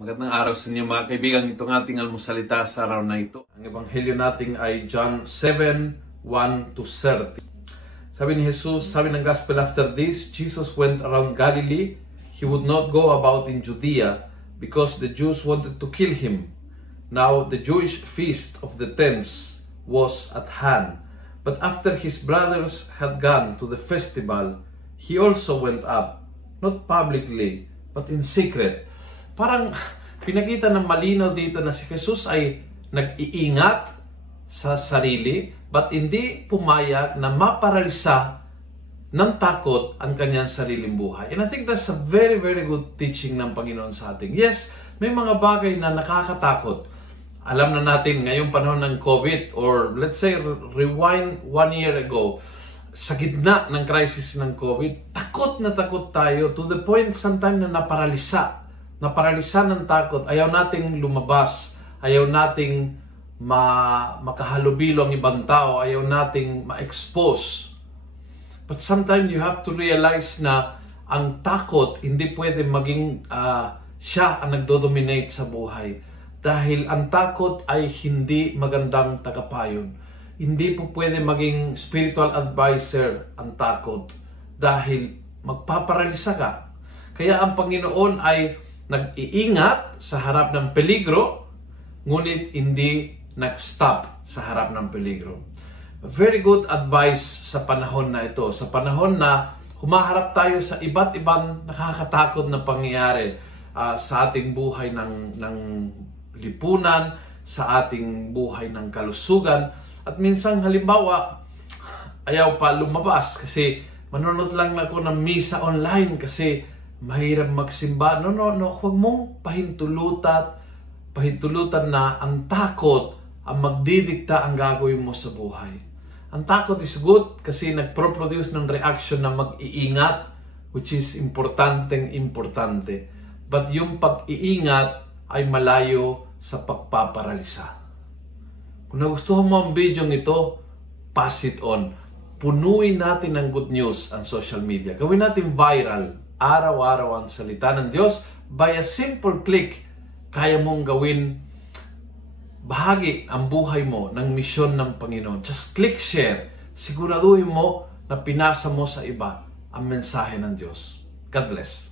Magandang araw sa inyo mga kaibigan. Itong ating almusalita sa araw na ito. Ang ebanghelyo natin ay John 7:1-30. Sabi ni Jesus, sabi ng Gospel, after this, Jesus went around Galilee. He would not go about in Judea because the Jews wanted to kill him. Now the Jewish feast of the tents was at hand. But after his brothers had gone to the festival, he also went up, not publicly, but in secret. Parang pinakita ng malinaw dito na si Jesus ay nag-iingat sa sarili, but hindi pumayag na maparalisa ng takot ang kanyang sariling buhay. And I think that's a very, very good teaching ng Panginoon sa atin. Yes, may mga bagay na nakakatakot. Alam na natin ngayong panahon ng COVID, or let's say rewind 1 year ago, sa gitna ng crisis ng COVID, takot na takot tayo to the point sometimes na naparalisa ng takot. Ayaw nating lumabas, ayaw nating makahalubilo ang ibang tao, ayaw nating ma-expose. But sometimes you have to realize na ang takot hindi pwede maging siya ang nagdodominate sa buhay. Dahil ang takot ay hindi magandang tagapayon. Hindi po pwede maging spiritual advisor ang takot dahil magpaparalisa ka. Kaya ang Panginoon ay nag-iingat sa harap ng peligro, ngunit hindi nag-stop sa harap ng peligro. Very good advice sa panahon na ito. Sa panahon na humaharap tayo sa iba't ibang nakakatakot na pangyayari sa ating buhay ng lipunan, sa ating buhay ng kalusugan. At minsan halimbawa, ayaw pa lumabas kasi manonood lang ako ng misa online kasi mahirap magsimba. No. Huwag mong pahintulutan na ang takot ang magdidikta ang gagawin mo sa buhay. Ang takot is good kasi nagpro-produce ng reaction na mag-iingat, which is importante. But yung pag-iingat ay malayo sa pagpaparalisa. Kung nagustuhan mo ang video nito, pass it on. Punuin natin ng good news ang social media. Gawin natin viral. Araw-araw ang salita ng Diyos. By a simple click, kaya mong gawin bahagi ang buhay mo ng misyon ng Panginoon. Just click share. Siguraduhin mo na pinasa mo sa iba ang mensahe ng Diyos. God bless.